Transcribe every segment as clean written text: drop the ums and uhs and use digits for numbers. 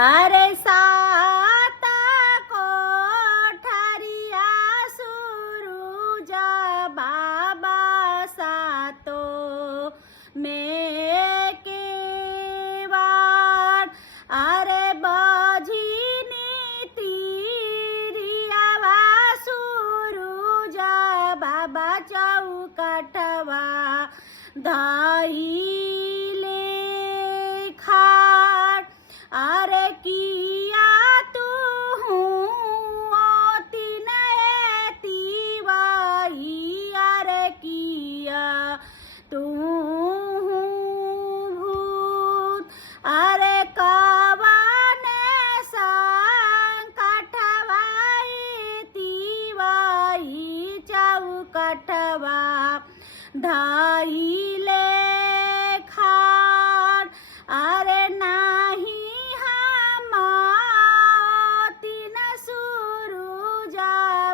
अरे साता कोठरिया सुरुजा बाबा सातो में केवाड़ अरे बजिनी तीरियावा सुरुजा बाबा चौकटवा धइले खाड़ अरे किया तू तीन तीवाई अरे किया तू भूत अरे कवाने संकटवाई तीवाई चौकटवा धइले खाड़ अरे नाही तीन सुरुजा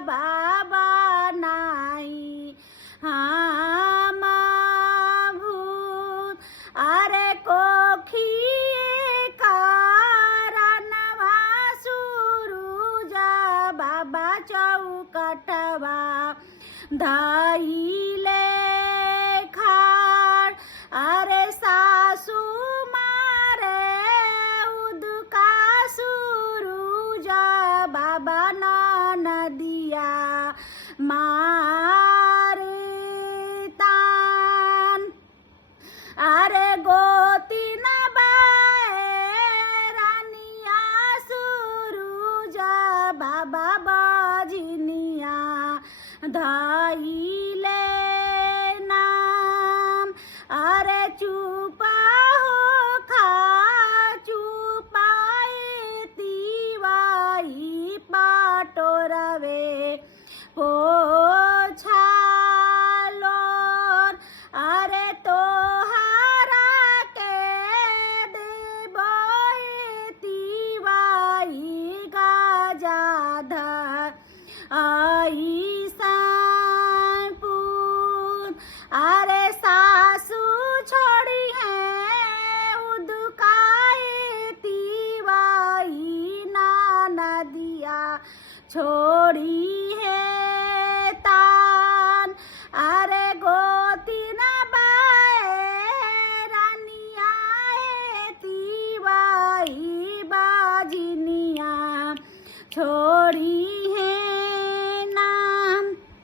बाबा नाही हम भूत अरे कोखिए कारणवा सुरुजा बाबा चौकटवा धइले खाड़ अरे सासू मारे उदका सुरुजा बाबा नदिया मारे तान अरे गोती न रानिया सुरुजा बाबा बजिनिया धइले नाम अरे चुपा हो खा चुपाए तीवाई पाटोरवे हो